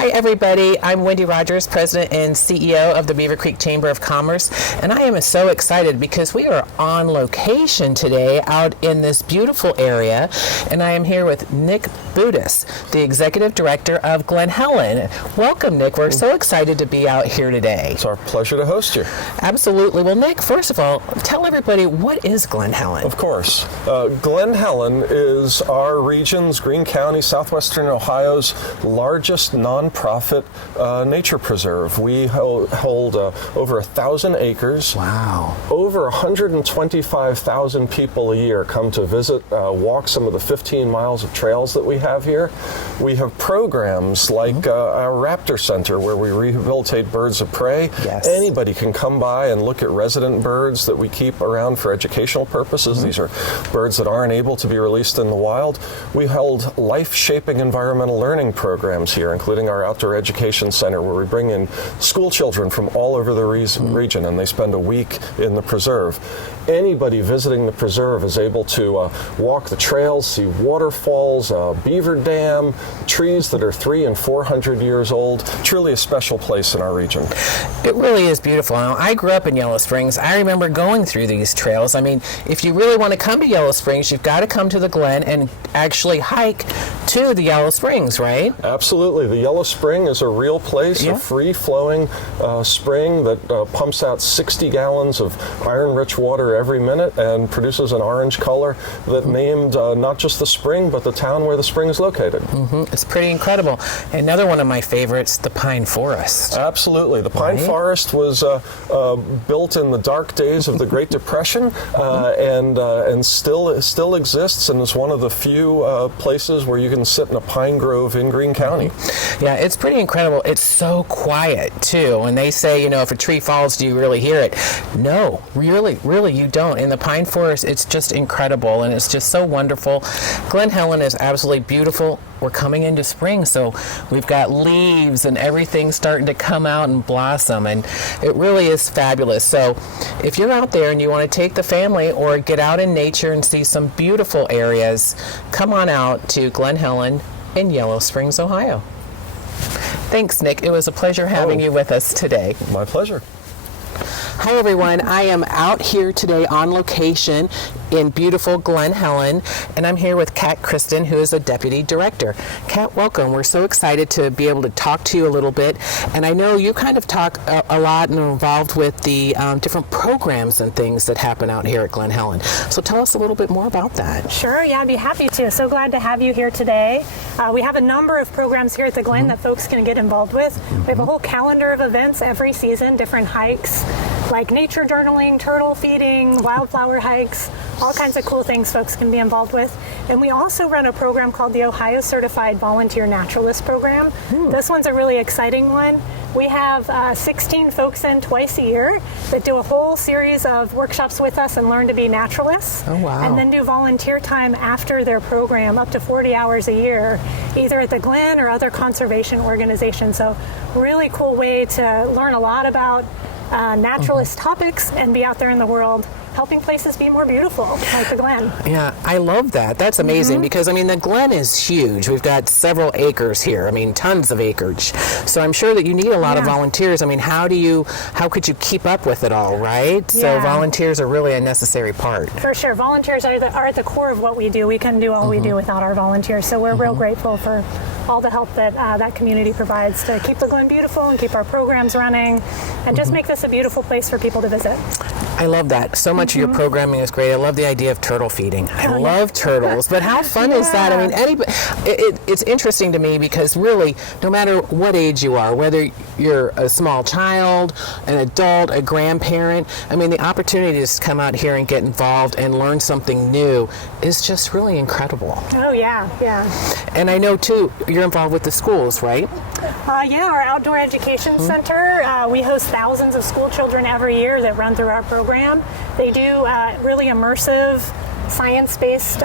Hi, everybody. I'm Wendy Rogers, President and CEO of the Beavercreek Chamber of Commerce, and I am so excited because we are on location today out in this beautiful area, and I am here with Nick Budis, the Executive Director of Glen Helen. Welcome, Nick. We're so excited to be out here today. It's our pleasure to host you. Absolutely. Well, Nick, first of all, tell everybody, what is Glen Helen? Of course. Glen Helen is our region's, Greene County, southwestern Ohio's largest nonprofit nature preserve. We hold over 1,000 acres. Wow. Over 125,000 people a year come to visit, walk some of the 15 miles of trails that we have here. We have programs like our Raptor Center, where we rehabilitate birds of prey. Yes. Anybody can come by and look at resident birds that we keep around for educational purposes. These are birds that aren't able to be released in the wild. We held life-shaping environmental learning programs here, including our Outdoor Education Center, where we bring in school children from all over the region, and they spend a week in the preserve. Anybody visiting the preserve is able to walk the trails, see waterfalls, beaver dam, trees that are 300 and 400 years old. Truly a special place in our region. It really is beautiful. Now, I grew up in Yellow Springs. I remember going through these trails. I mean, if you really want to come to Yellow Springs, you've got to come to the Glen and actually hike to the Yellow Springs, right? Absolutely. The Yellow Spring is a real place, a free-flowing spring that pumps out 60 gallons of iron-rich water every minute and produces an orange color that named not just the spring, but the town where the spring is located. It's pretty incredible. Another one of my favorites, the pine forest. Absolutely. The pine forest was built in the dark days of the Great Depression and still exists, and is one of the few places where you can sit in a pine grove in Greene County. Yeah, it's pretty incredible. It's so quiet, too. When they say, you know, if a tree falls, do you really hear it? No, really, you don't. In the pine forest, it's just incredible, and it's just so wonderful. Glen Helen is absolutely beautiful. We're coming into spring, so we've got leaves and everything starting to come out and blossom, and it really is fabulous. So if you're out there and you want to take the family or get out in nature and see some beautiful areas, come on out to Glen Helen in Yellow Springs, Ohio. Thanks, Nick. It was a pleasure having you with us today. My pleasure. Hi, everyone. I am out here today on location in beautiful Glen Helen, and I'm here with Kat Kristen, who is the Deputy Director. Kat, welcome. We're so excited to be able to talk to you a little bit, and I know you kind of talk a lot and are involved with the different programs and things that happen out here at Glen Helen. So tell us a little bit more about that. Sure, yeah, I'd be happy to. So glad to have you here today. We have a number of programs here at the Glen that folks can get involved with. We have a whole calendar of events every season, different hikes, like nature journaling, turtle feeding, wildflower hikes, all kinds of cool things folks can be involved with. And we also run a program called the Ohio Certified Volunteer Naturalist Program. This one's a really exciting one. We have 16 folks in twice a year that do a whole series of workshops with us and learn to be naturalists. Oh, wow. And then do volunteer time after their program, up to 40 hours a year, either at the Glen or other conservation organizations. So really cool way to learn a lot about naturalist topics and be out there in the world helping places be more beautiful, like the Glen. Yeah, I love that. That's amazing because, I mean, the Glen is huge. We've got several acres here. I mean, tons of acreage. So I'm sure that you need a lot of volunteers. I mean, how could you keep up with it all, right? So volunteers are really a necessary part. For sure. Volunteers are at the core of what we do. We couldn't do all we do without our volunteers. So we're real grateful for all the help that that community provides to keep the Glen beautiful and keep our programs running and just make this a beautiful place for people to visit. I love that. So much of your programming is great. I love the idea of turtle feeding. I love turtles, but how fun is that? I mean, it's interesting to me because really, no matter what age you are, whether you're a small child, an adult, a grandparent, I mean, the opportunity to just come out here and get involved and learn something new is just really incredible. Oh, yeah. And I know, too, you're involved with the schools, right? Our Outdoor Education Center, we host thousands of school children every year that run through our program. They do really immersive, science-based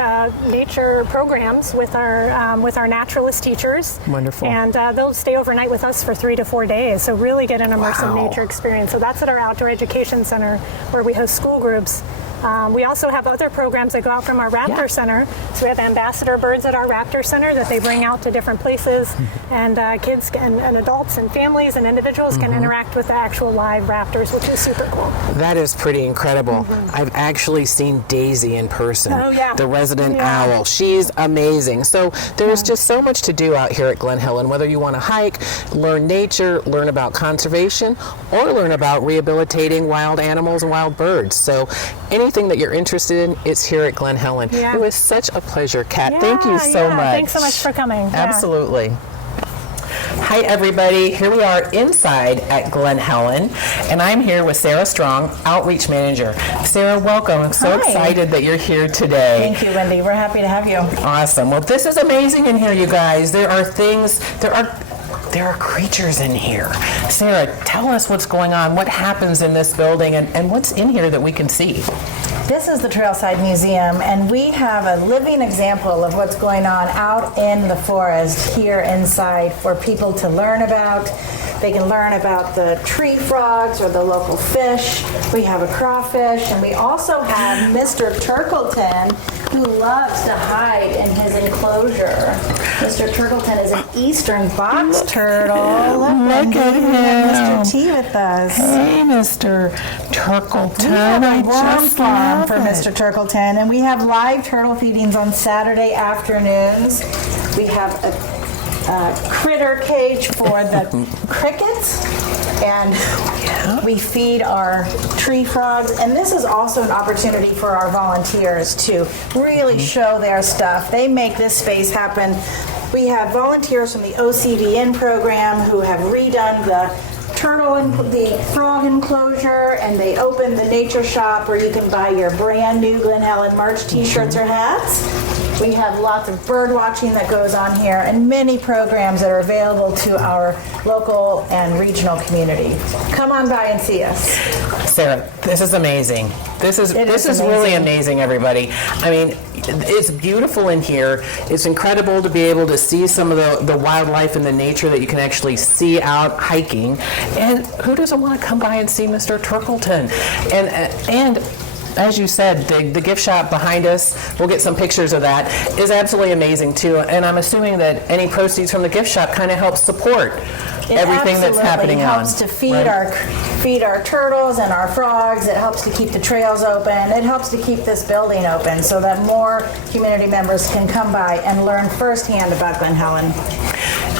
nature programs with our naturalist teachers. Wonderful. And they'll stay overnight with us for 3 to 4 days, so really get an immersive nature experience. So that's at our Outdoor Education Center where we host school groups. We also have other programs that go out from our Raptor Center. So we have ambassador birds at our Raptor Center that they bring out to different places, and kids and adults and families and individuals can interact with the actual live raptors, which is super cool. That is pretty incredible. I've actually seen Daisy in person, the resident owl. She's amazing. So there's just so much to do out here at Glen Helen, whether you want to hike, learn nature, learn about conservation, or learn about rehabilitating wild animals and wild birds. So anything that you're interested in, it's here at Glen Helen. It was such a pleasure, Kat. Thank you so much. Thanks so much for coming. Absolutely. Hi everybody, here we are inside at Glen Helen, and I'm here with Sarah Strong, Outreach Manager. Sarah, welcome. I'm so excited that you're here today. Thank you, Wendy. We're happy to have you. Awesome. Well, this is amazing in here, you guys. There are creatures in here. Sarah, tell us what's going on, what happens in this building, and what's in here that we can see. This is the Trailside Museum, and we have a living example of what's going on out in the forest here inside for people to learn about. They can learn about the tree frogs or the local fish. We have a crawfish, and we also have Mr. Turkleton, who loves to hide in his enclosure. Mr. Turkleton is an eastern box turtle. Look at him. Mr. T with us. Hey, Mr. Turkleton. We have a worm just farm love for it. Mr. Turkleton, and we have live turtle feedings on Saturday afternoons. We have a critter cage for the crickets, and we feed our tree frogs. And this is also an opportunity for our volunteers to really show their stuff. They make this space happen. We have volunteers from the OCVN program who have redone the the frog enclosure, and they open the nature shop where you can buy your brand new Glen Helen merch t-shirts or hats. We have lots of bird watching that goes on here, and many programs that are available to our local and regional community. Come on by and see us. Sarah, this is amazing. This is really amazing, everybody. I mean, it's beautiful in here. It's incredible to be able to see some of the wildlife and the nature that you can actually see out hiking. And who doesn't want to come by and see Mr. Turkleton? And as you said, the gift shop behind us, we'll get some pictures of that, is absolutely amazing too. And I'm assuming that any proceeds from the gift shop kind of helps support everything that's happening on. It helps to feed our turtles and our frogs. It helps to keep the trails open. It helps to keep this building open so that more community members can come by and learn firsthand about Glen Helen.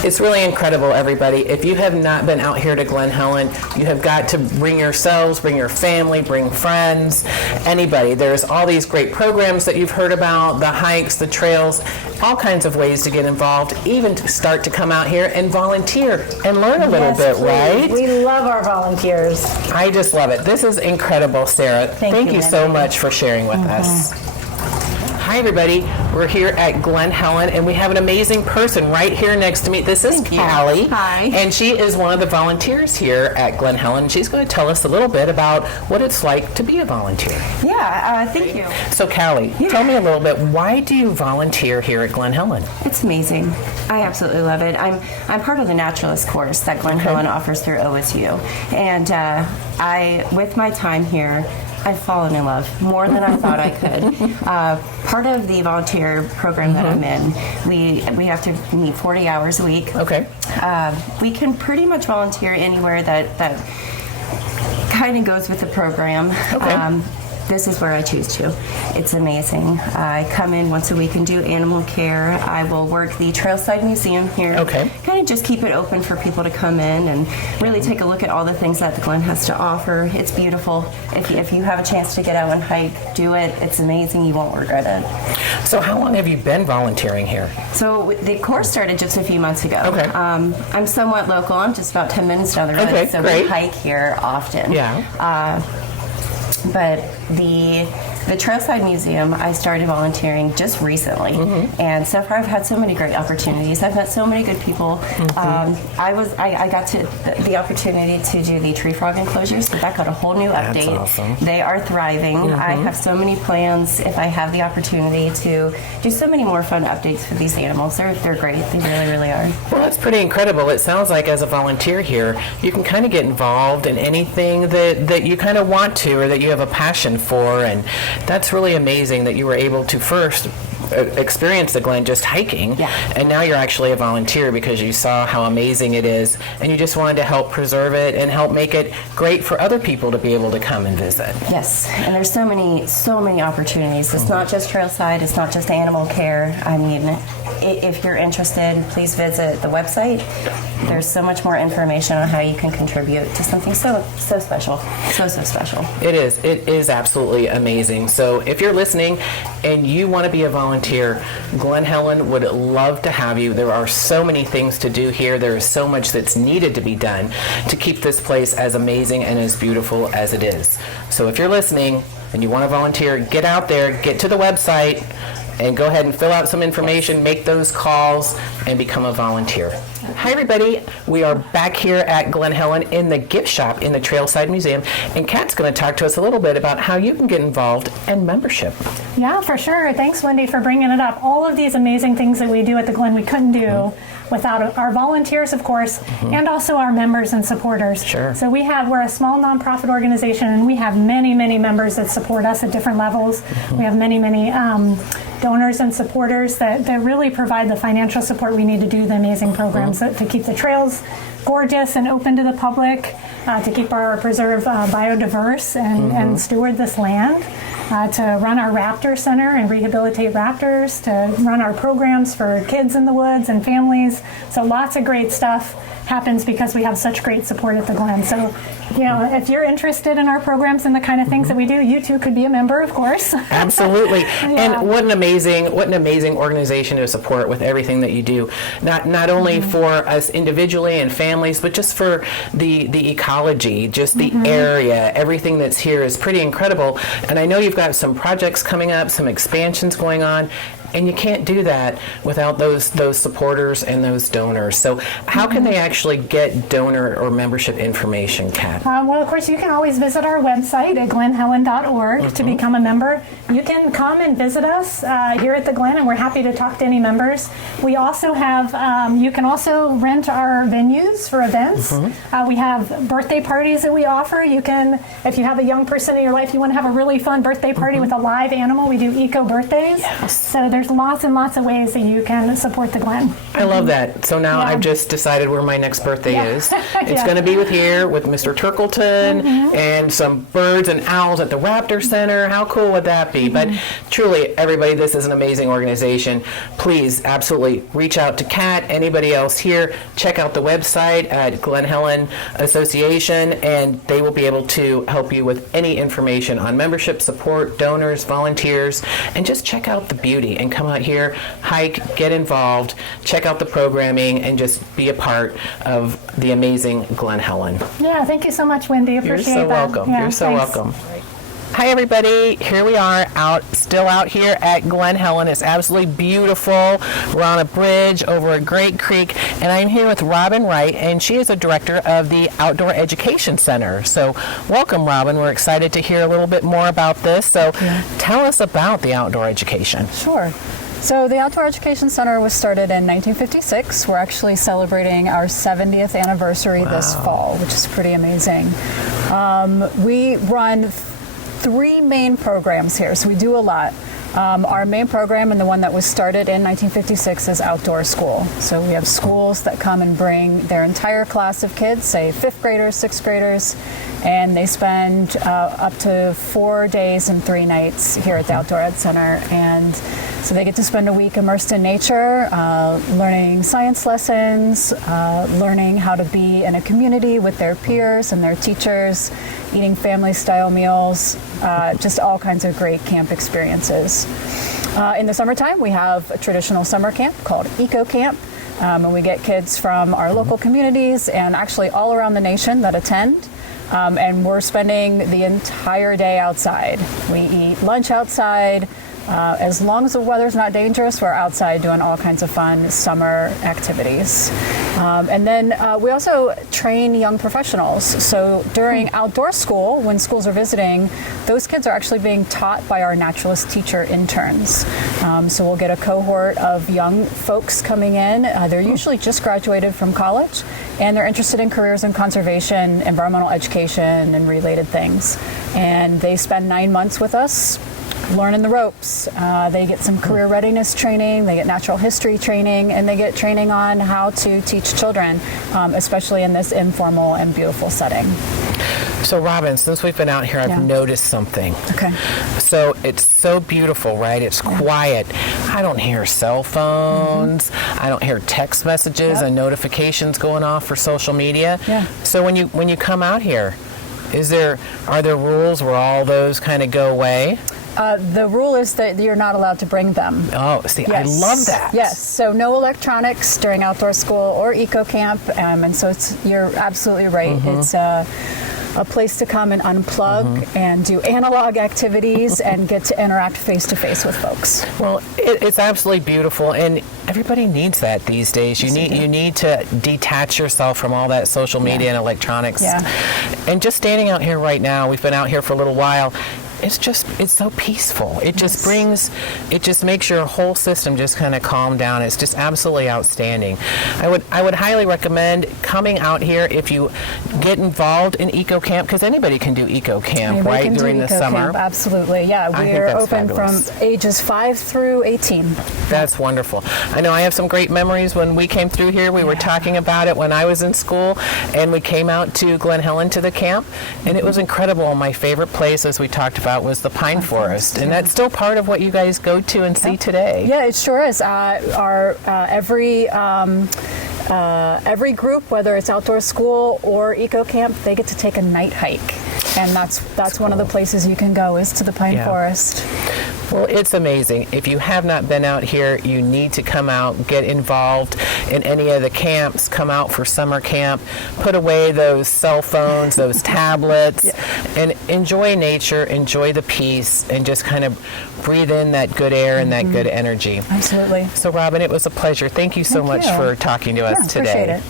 It's really incredible, everybody. If you have not been out here to Glen Helen, you have got to bring yourselves, bring your family, bring friends, anybody. There's all these great programs that you've heard about, the hikes, the trails, all kinds of ways to get involved, even to start to come out here and volunteer and learn a little bit, please. right? We love our volunteers. I just love it. This is incredible, Sarah. Thank you so much for sharing with us. Hi, everybody. We're here at Glen Helen, and we have an amazing person right here next to me. This is Callie. Hi. And she is one of the volunteers here at Glen Helen. She's going to tell us a little bit about what it's like to be a volunteer. Yeah, thank you. So, Callie, tell me a little bit. Why do you volunteer here at Glen Helen? It's amazing. I absolutely love it. I'm part of the naturalist course that Glen Helen offers through OSU, and with my time here, I've fallen in love more than I thought I could. Part of the volunteer program that I'm in, we have to meet 40 hours a week. Okay. We can pretty much volunteer anywhere that kind of goes with the program. Okay. This is where I choose to. It's amazing. I come in once a week and do animal care. I will work the Trailside Museum here. Okay. Kind of just keep it open for people to come in and really take a look at all the things that the Glen has to offer. It's beautiful. If you have a chance to get out and hike, do it. It's amazing. You won't regret it. So how long have you been volunteering here? So the course started just a few months ago. Okay. I'm somewhat local. I'm just about 10 minutes down the road. Okay, so great. we hike here often. Yeah. But the Trailside Museum, I started volunteering just recently, and so far I've had so many great opportunities. I've met so many good people. I got to the opportunity to do the tree frog enclosures, so that got a whole new update. That's awesome. They are thriving. I have so many plans if I have the opportunity to do so many more fun updates for these animals. They're great. They really, really are. Well, that's pretty incredible. It sounds like as a volunteer here, you can kind of get involved in anything that you kind of want to or that you have a passion for. And that's really amazing that you were able to first experience the Glen just hiking, and now you're actually a volunteer because you saw how amazing it is, and you just wanted to help preserve it and help make it great for other people to be able to come and visit. Yes, and there's so many opportunities. It's not just trailside, it's not just animal care. I mean, if you're interested, please visit the website. There's so much more information on how you can contribute to something so special, so special. It is absolutely amazing. So if you're listening and you want to be a volunteer, Glen Helen would love to have you. There are so many things to do here. There is so much that's needed to be done to keep this place as amazing and as beautiful as it is. So if you're listening and you want to volunteer, get out there, get to the website, and go ahead and fill out some information, make those calls, and become a volunteer. Hi everybody, we are back here at Glen Helen in the gift shop in the Trailside Museum, and Kat's going to talk to us a little bit about how you can get involved in membership. Yeah, for sure. Thanks, Wendy, for bringing it up. All of these amazing things that we do at the Glen we couldn't do without our volunteers, of course, and also our members and supporters. Sure. So we're a small nonprofit organization, and we have many, many members that support us at different levels. We have many, many donors and supporters that really provide the financial support we need to do the amazing programs to keep the trails gorgeous and open to the public, to keep our preserve biodiverse and steward this land, to run our raptor center and rehabilitate raptors, to run our programs for kids in the woods and families. So lots of great stuff happens because we have such great support at the Glen. So, if you're interested in our programs and the kind of things that we do, you too could be a member, of course. Absolutely. And what an amazing organization to support with everything that you do. Not only for us individually and families, but just for the ecology, just the area. Everything that's here is pretty incredible. And I know you've got some projects coming up, some expansions going on. And you can't do that without those supporters and those donors. So how can they actually get donor or membership information, Kat? Well, of course, you can always visit our website at glenhelen.org to become a member. You can come and visit us here at the Glen, and we're happy to talk to any members. We also have, you can also rent our venues for events. We have birthday parties that we offer. You can, if you have a young person in your life, you want to have a really fun birthday party with a live animal, we do eco birthdays. Yes. So there's lots and lots of ways that you can support the Glen. I love that. So now I've just decided where my next birthday is. It's going to be with Mr. Turkleton and some birds and owls at the Raptor Center. How cool would that be? But truly, everybody, this is an amazing organization. Please, absolutely, reach out to Kat, anybody else here. Check out the website at Glen Helen Association, and they will be able to help you with any information on membership, support, donors, volunteers, and just check out the beauty and come out here, hike, get involved, check out the programming, and just be a part of the amazing Glen Helen. Yeah, thank you so much, Wendy. Appreciate that. You're so welcome. Yeah, You're so thanks. welcome. Hi everybody, here we are still out here at Glen Helen. It's absolutely beautiful. We're on a bridge over a great creek, and I'm here with Robin Wright, and she is a director of the Outdoor Education Center. So welcome, Robin. We're excited to hear a little bit more about this. So tell us about the outdoor education. Sure. So the Outdoor Education Center was started in 1956. We're actually celebrating our 70th anniversary this fall, which is pretty amazing. We run 3 main programs here, so we do a lot. Our main program, and the one that was started in 1956, is Outdoor School. So we have schools that come and bring their entire class of kids, say 5th graders, 6th graders, and they spend up to 4 days and 3 nights here at the Outdoor Ed Center. And so they get to spend a week immersed in nature, learning science lessons, learning how to be in a community with their peers and their teachers, eating family-style meals, just all kinds of great camp experiences. In the summertime, we have a traditional summer camp called Eco Camp, and we get kids from our local communities and actually all around the nation that attend. And we're spending the entire day outside. We eat lunch outside. As long as the weather's not dangerous, we're outside doing all kinds of fun summer activities. And then we also train young professionals. So during outdoor school, when schools are visiting, those kids are actually being taught by our naturalist teacher interns. So we'll get a cohort of young folks coming in. They're usually just graduated from college, and they're interested in careers in conservation, environmental education, and related things. And they spend 9 months with us. learning the ropes. They get some career readiness training, they get natural history training, and they get training on how to teach children, especially in this informal and beautiful setting. So Robin, since we've been out here, I've noticed something. Okay. So it's so beautiful, right? It's quiet. I don't hear cell phones. I don't hear text messages and notifications going off for social media. Yeah. So when you come out here, are there rules where all those kind of go away? The rule is that you're not allowed to bring them. Oh, see, I love that. Yes, so no electronics during outdoor school or eco camp, and so you're absolutely right. It's a place to come and unplug and do analog activities and get to interact face-to-face with folks. Well, it's absolutely beautiful, and everybody needs that these days. You need to detach yourself from all that social media and electronics. Yeah. And just standing out here right now, we've been out here for a little while. It's so peaceful. It just makes your whole system just kind of calm down. It's just absolutely outstanding. I would highly recommend coming out here if you get involved in eco camp, because anybody can do eco camp, right, during the summer. Camp, absolutely, yeah. I We think are that's open fabulous. from ages 5 through 18. That's wonderful. I know I have some great memories when we came through here. We were talking about it when I was in school, and we came out to Glen Helen to the camp, and it was incredible. My favorite place, as we talked about, was the pine forest, and that's still part of what you guys go to and see today. Yeah, it sure is. Every group, whether it's outdoor school or eco camp, they get to take a night hike, and that's one of the places you can go is to the pine forest. Well, it's amazing. If you have not been out here, you need to come out, get involved in any of the camps, come out for summer camp, put away those cell phones, those tablets, and enjoy nature, enjoy the peace, and just kind of breathe in that good air and that good energy. Absolutely. So, Robin, it was a pleasure. Thank you so much for talking to us today. Appreciate it.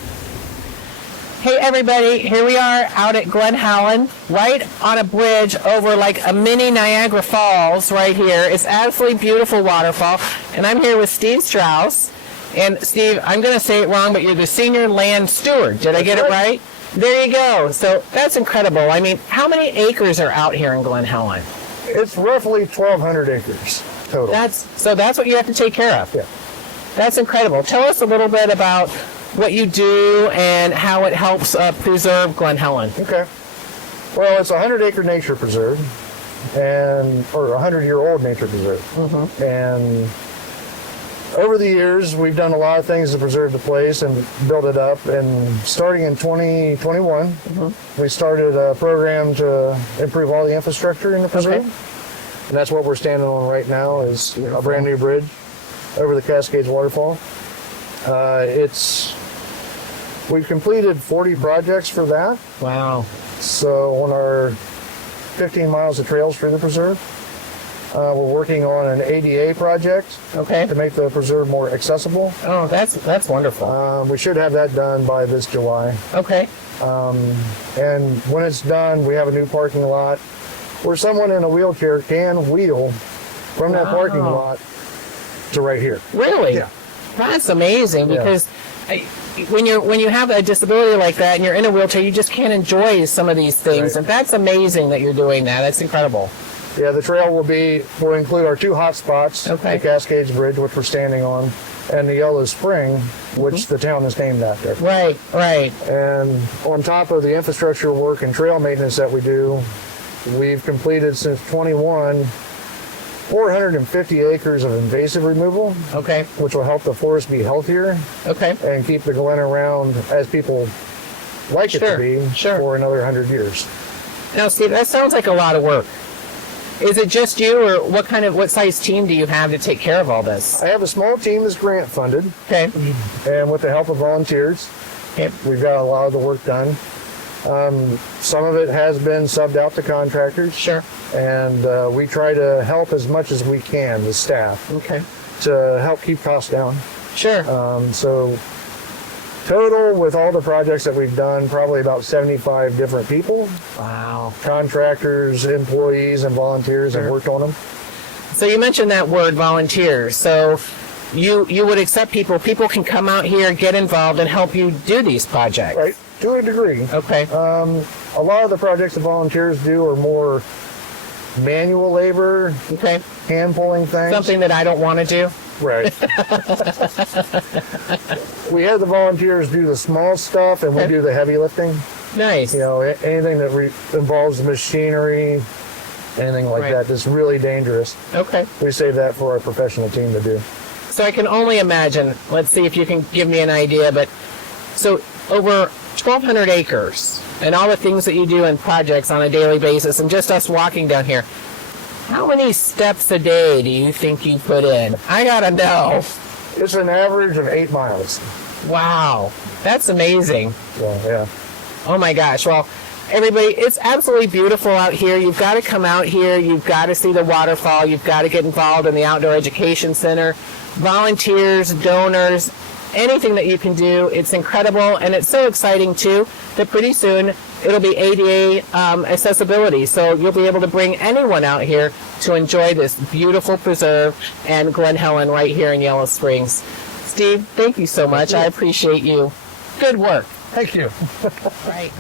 Hey everybody, here we are out at Glen Helen, right on a bridge over like a mini Niagara Falls right here. It's absolutely beautiful waterfall, and I'm here with Steve Strauss. And Steve, I'm going to say it wrong, but you're the senior land steward. Did I get it right? There you go. So that's incredible. I mean, how many acres are out here in Glen Helen? It's roughly 1,200 acres total. That's what you have to take care of. Yeah. That's incredible. Tell us a little bit about what you do and how it helps preserve Glen Helen. Okay. Well, it's a 100-acre nature preserve, or a 100-year-old nature preserve. And over the years, we've done a lot of things to preserve the place and build it up. And starting in 2021, we started a program to improve all the infrastructure in the preserve. And that's what we're standing on right now is a brand new bridge over the Cascades waterfall. We've completed 40 projects for that. Wow. So on our 15 miles of trails through the preserve, we're working on an ADA project to make the preserve more accessible. Oh, that's wonderful. We should have that done by this July. Okay. And when it's done, we have a new parking lot where someone in a wheelchair can wheel from that parking lot to right here. Really? Yeah. That's amazing because when you have a disability like that and you're in a wheelchair, you just can't enjoy some of these things. And that's amazing that you're doing that. That's incredible. Yeah, the trail will include our 2 hot spots, the Cascades Bridge, which we're standing on, and the Yellow Spring, which the town is named after. Right. And on top of the infrastructure work and trail maintenance that we do, we've completed since 21 450 acres of invasive removal, which will help the forest be healthier and keep the Glen around as people like it to be for another 100 years. Now, Steve, that sounds like a lot of work. Is it just you, or what size team do you have to take care of all this? I have a small team that's grant funded. Okay. And with the help of volunteers, we've got a lot of the work done. Some of it has been subbed out to contractors. Sure. And we try to help as much as we can, the staff, to help keep costs down. Sure. So total with all the projects that we've done, probably about 75 different people. Wow. Contractors, employees, and volunteers have worked on them. So you mentioned that word, volunteers. So you would accept people. People can come out here, get involved, and help you do these projects. Right, to a degree. Okay. A lot of the projects the volunteers do are more manual labor, Okay. hand pulling things. Something that I don't want to do. Right. We have the volunteers do the small stuff, and we Okay. do the heavy lifting. Nice. You know, anything that involves machinery, anything like Right. that that's really dangerous. Okay. We save that for our professional team to do. So I can only imagine, let's see if you can give me an idea, but so over 1,200 acres and all the things that you do in projects on a daily basis, and just us walking down here, how many steps a day do you think you put in? I gotta know. It's an average of 8 miles. Wow, that's amazing. So, yeah. Oh my gosh. Well, everybody, it's absolutely beautiful out here. You've got to come out here. You've got to see the waterfall. You've got to get involved in the Outdoor Education Center. Volunteers, donors, anything that you can do. It's incredible. And it's so exciting, too, that pretty soon it'll be ADA accessibility. So you'll be able to bring anyone out here to enjoy this beautiful preserve and Glen Helen right here in Yellow Springs. Steve, thank you so much. I appreciate you. Good work. Thank you. Right.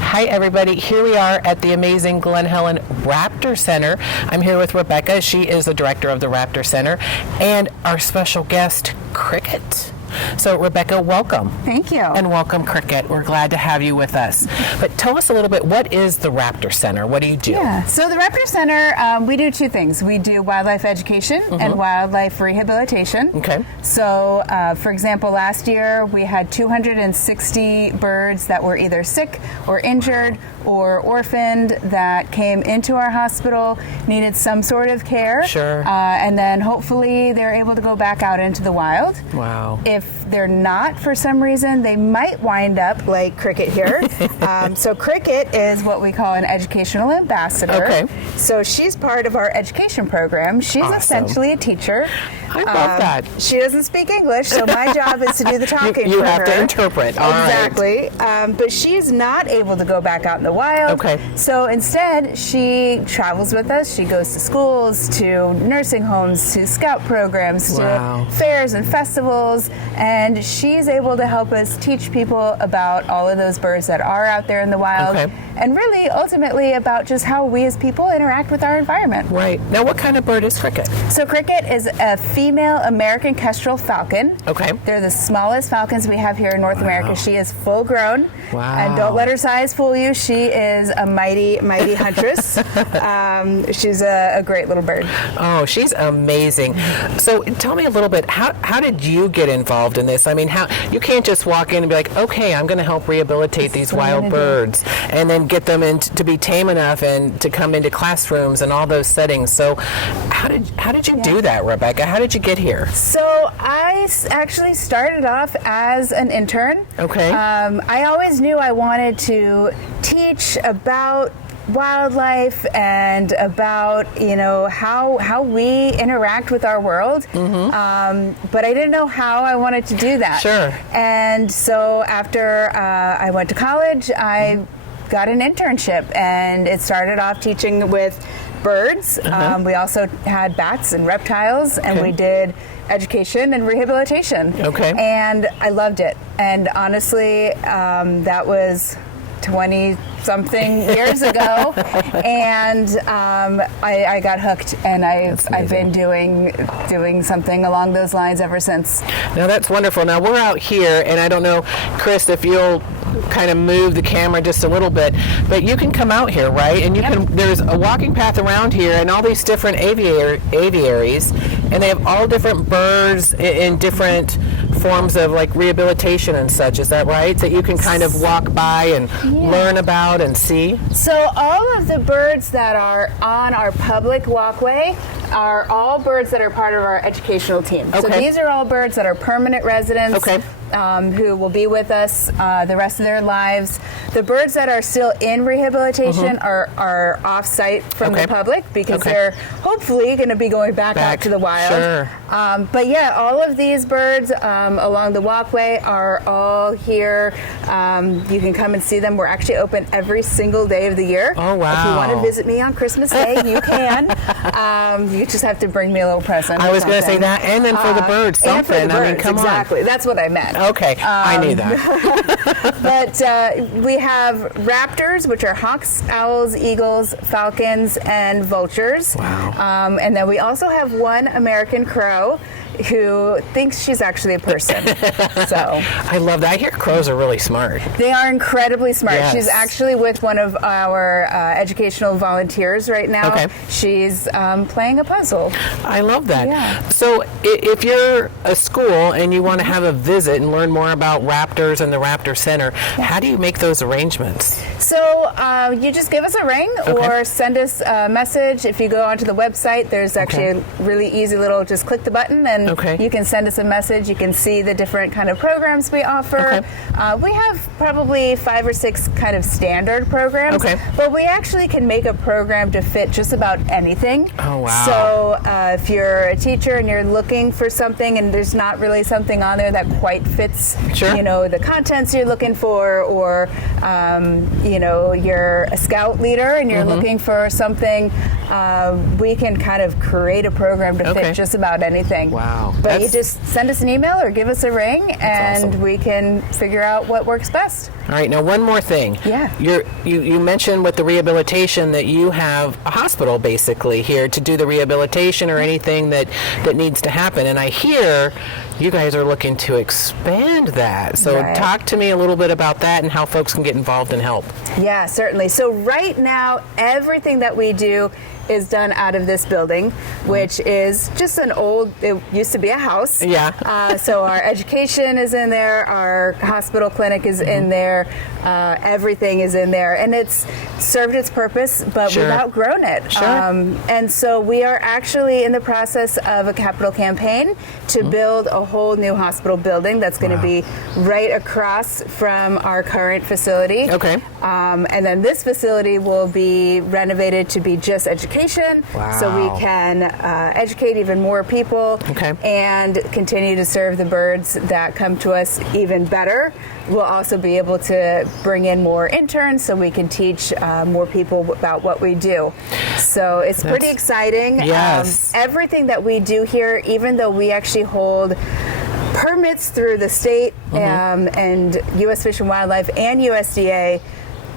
Hi, everybody. Here we are at the amazing Glen Helen Raptor Center. I'm here with Rebecca. She is the director of the Raptor Center, and our special guest, Cricket. So, Rebecca, welcome. Thank you. And welcome, Cricket. We're glad to have you with us. But tell us a little bit, what is the Raptor Center? What do you do? Yeah, so the Raptor Center, we do two things. We do wildlife education and wildlife rehabilitation. Okay. So, for example, last year we had 260 birds that were either sick or injured or orphaned that came into our hospital, needed some sort of care. Sure. And then hopefully they're able to go back out into the wild. Wow. If they're not, for some reason, they might wind up like Cricket here. So Cricket is what we call an educational ambassador. Okay. So she's part of our education program. She's Awesome. essentially a teacher. I love that. She doesn't speak English, so my job is to do the talking You for have her. to interpret. All right. Exactly. But she's not able to go back out in the wild. Okay. So instead, she travels with us. She goes to schools, to nursing homes, to scout programs, Wow. to fairs and festivals, and she's able to help us teach people about all of those birds that are out there in the wild, Okay. and really ultimately about just how we as people interact with our environment. Right. Now, what kind of bird is Cricket? So Cricket is a female American kestrel falcon. Okay. They're the smallest falcons we have here in North America. She is full grown. Wow. And don't let her size fool you. She is a mighty, mighty huntress. She's a great little bird. Oh, she's amazing. So tell me a little bit, how did you get involved in this? I mean, how you can't just walk in and be like, okay, I'm going to help rehabilitate these what I'm wild gonna do. birds, and then get them to be tame enough and to come into classrooms and all those settings. So how did you do that, Rebecca? How did you get here? So I actually started off as an intern. Okay. I always knew I wanted to teach about wildlife and about how we interact with our world, but I didn't know how I wanted to do that. Sure. And so after I went to college, I got an internship, and it started off teaching with birds. We also had bats and reptiles, and Okay. we did education and rehabilitation. Okay. And I loved it. And honestly, that was 20-something years ago, and I got hooked, and I've been doing something along those lines ever since. Now that's wonderful. Now we're out here, and I don't know, Chris, if you'll kind of move the camera just a little bit, but you can come out here, right? And you can. There's a walking path around here, and all these different aviaries, and they have all different birds in different forms of like rehabilitation and such. Is that right? That you can kind of walk by and learn about and see. So all of the birds that are on our public walkway are all birds that are part of our educational team. So Okay. these are all birds that are permanent residents. Okay. Who will be with us the rest of their lives. The birds that are still in rehabilitation are off-site from Okay. the public because Okay. they're hopefully going to be going back out to the wild. Sure. But yeah, all of these birds along the walkway are all here. You can come and see them. We're actually open every single day of the year. Oh, wow. If you want to visit me on Christmas Day, you can. You just have to bring me a little present. I or was going to say something. that, and then for the birds, And for something. the I mean, birds, come exactly. That's what I meant. Okay, I knew that. But we have raptors, which are hawks, owls, eagles, falcons, and vultures. Wow. And then we also have one American crow who thinks she's actually a person. So I love that. I hear crows are really smart. they are incredibly smart. Yes. She's actually with one of our educational volunteers right now. Okay. She's playing a puzzle. I love that. Yeah. So if you're a school and you want to have a visit and learn more about raptors and the Raptor Center, how do you make those arrangements? So you just give us a ring or send us a message. If you go onto the website, there's actually a really easy little, just click the button and you can send us a message. You can see the different kind of programs we offer. We have probably 5 or 6 kind of standard programs, but we actually can make a program to fit just about anything. Oh, wow. So if you're a teacher and you're looking for something and there's not really something on there that quite fits, you know, the contents you're looking for, or you know, you're a scout leader and you're looking for something, we can kind of create a program to fit just about anything. Wow. But you just send us an email or give us a ring and we can figure out what works best. All right, now one more thing. Yeah. You mentioned with the rehabilitation that you have a hospital basically here to do the rehabilitation or anything that needs to happen. And I hear you guys are looking to expand that. So talk to me a little bit about that and how folks can get involved and help. Yeah, certainly. So right now, everything that we do is done out of this building, which is just an old, it used to be a house. Yeah. So our education is in there, our hospital clinic is in there, everything is in there, and it's served its purpose, but we've outgrown it. And so we are actually in the process of a capital campaign to build a whole new hospital building that's going to be right across from our current facility. And then this facility will be renovated to be just education, so we can educate even more people and continue to serve the birds that come to us even better. We'll also be able to bring in more interns so we can teach more people about what we do. So it's pretty exciting. Everything that we do here, even though we actually hold permits through the state and U.S. Fish and Wildlife and USDA,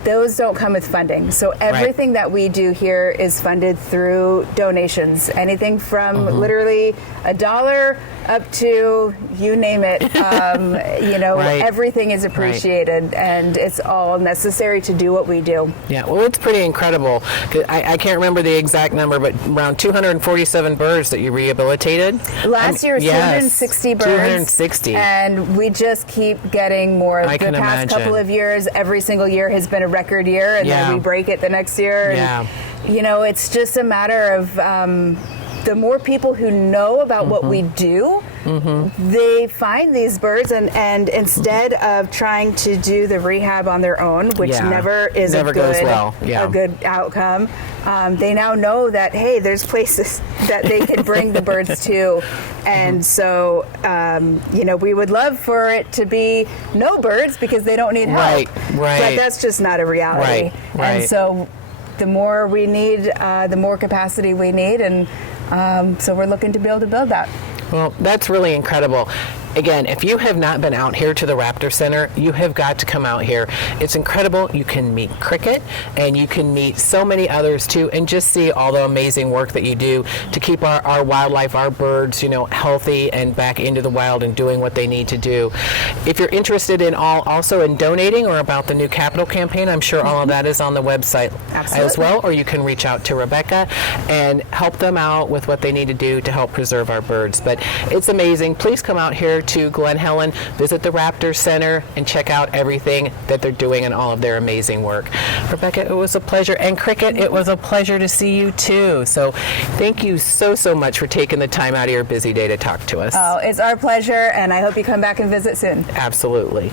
those don't come with funding. So everything that we do here is funded through donations. Anything from literally $1 up to you name it. You know, everything is appreciated and it's all necessary to do what we do. Yeah, well, it's pretty incredible. I can't remember the exact number, but around 247 birds that you rehabilitated. Last year was 260 birds. 260. And we just keep getting more. The past couple of years, every single year has been a record year, and then we break it the next year. And, you know, it's just a matter of the more people who know about what we do, they find these birds, and instead of trying to do the rehab on their own, which never is a good outcome, they now know that, hey, there's places that they can bring the birds to. And so, you know, we would love for it to be no birds because they don't need help. But that's just not a reality. And so the more we need, the more capacity we need, and so we're looking to be able to build that. Well, that's really incredible. Again, if you have not been out here to the Raptor Center, you have got to come out here. It's incredible. You can meet cricket, and you can meet so many others too, and just see all the amazing work that you do to keep our wildlife, our birds, you know, healthy and back into the wild and doing what they need to do. If you're interested in also in donating or about the new capital campaign, I'm sure all of that is on the website as well, or you can reach out to Rebecca and help them out with what they need to do to help preserve our birds. But it's amazing. Please come out here to Glen Helen, visit the Raptor Center, and check out everything that they're doing and all of their amazing work. Rebecca, it was a pleasure. And Cricket, it was a pleasure to see you too. So thank you so much for taking the time out of your busy day to talk to us. Oh, it's our pleasure, and I hope you come back and visit soon. Absolutely.